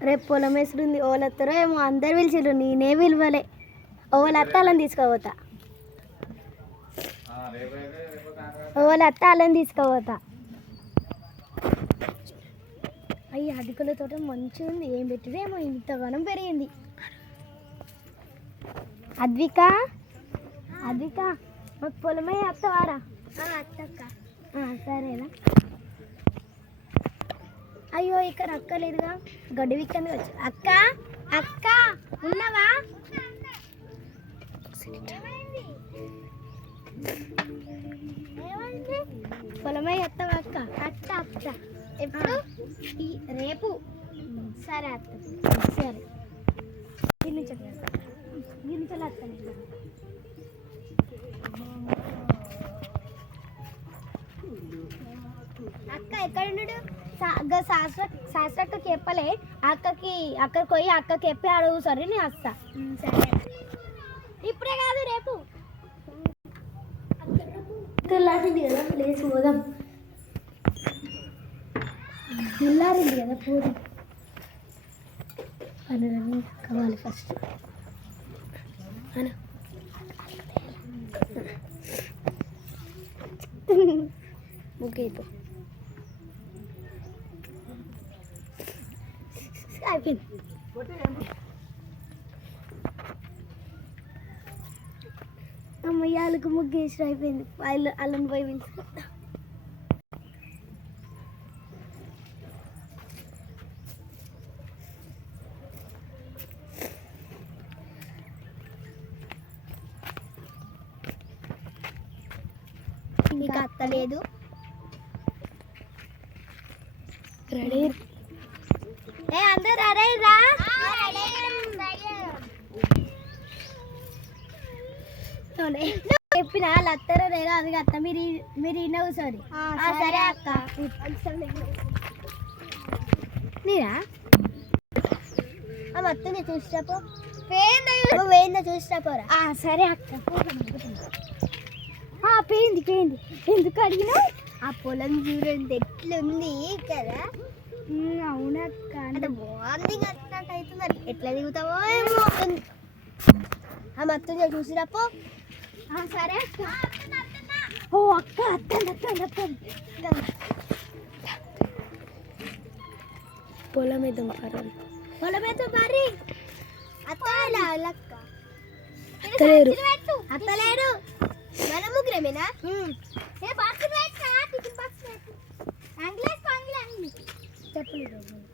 రేపు పొలం వేసుకుంది ఓళ్ళు వస్తారో ఏమో అందరు పిలిచిర్రు నేనే పిలవలే ఓళ్ళు వస్తే వాళ్ళని తీసుకోపోతా ఓళ్ళు వస్తే వాళ్ళని తీసుకోపోతా అయ్యి అధికులతో మంచిగా ఉంది ఏం పెట్టిరేమో ఇంతగానం పెరిగింది అద్విక అద్విక మాకు పొలమే వస్తావారా అత్తక్క సరేనా అయ్యో ఇక్కడ అక్క లేదుగా గడ్డి విక్కని వచ్చి అక్క అక్క ఉన్నావా పొలమే వస్తావా అక్క అత్త అత్త ఎప్పుడు రేపు సరే అత్త సరే గింజలు వస్తాను అక్క ఎక్కడ ఉన్నాడు శాస్త్రక్కకి చెప్పలే అక్కకి పోయి అక్కకి చెప్పి అడుగు సరే నేను వస్తా సరే ఇప్పుడే కాదు రేపు తెల్లారింది కదా ప్లేస్ పోదాం తెల్లారింది కదా పోదాం పనులన్నీ కావాలి ఫస్ట్ అను ముగ్గైపో అయిపోయింది అమ్మయ్యాలకు ముగ్గేసి అయిపోయింది అల్లని పోయి పిలుచుకుంటా ఇంకా అత్తలేదు రెడీ అందరు రెడీ రా చెప్పిన వాళ్ళు అత్తారో లేదో అది అత్త మీరు ఈయన కూర్చోండి సరే అక్క నీరా అత్తని చూసిరాపో వేయిందో చూసిరాపోరా సరే అక్క పోయింది ఎందుకు అడిగినా ఆ పొలం చూడండి ఎట్లుంది కదా అవునక్క అంటే మార్నింగ్ అట్లా అవుతుంది ఎట్లా దిగుతావో ఏమో ఆ మొత్తం చూసిరాపో సరే అక్క ఓ అక్క అత్తండి పొలం వేద్దాం పారి అత్తలేరు మన ముగ్గురమేనా చెప్పలేదు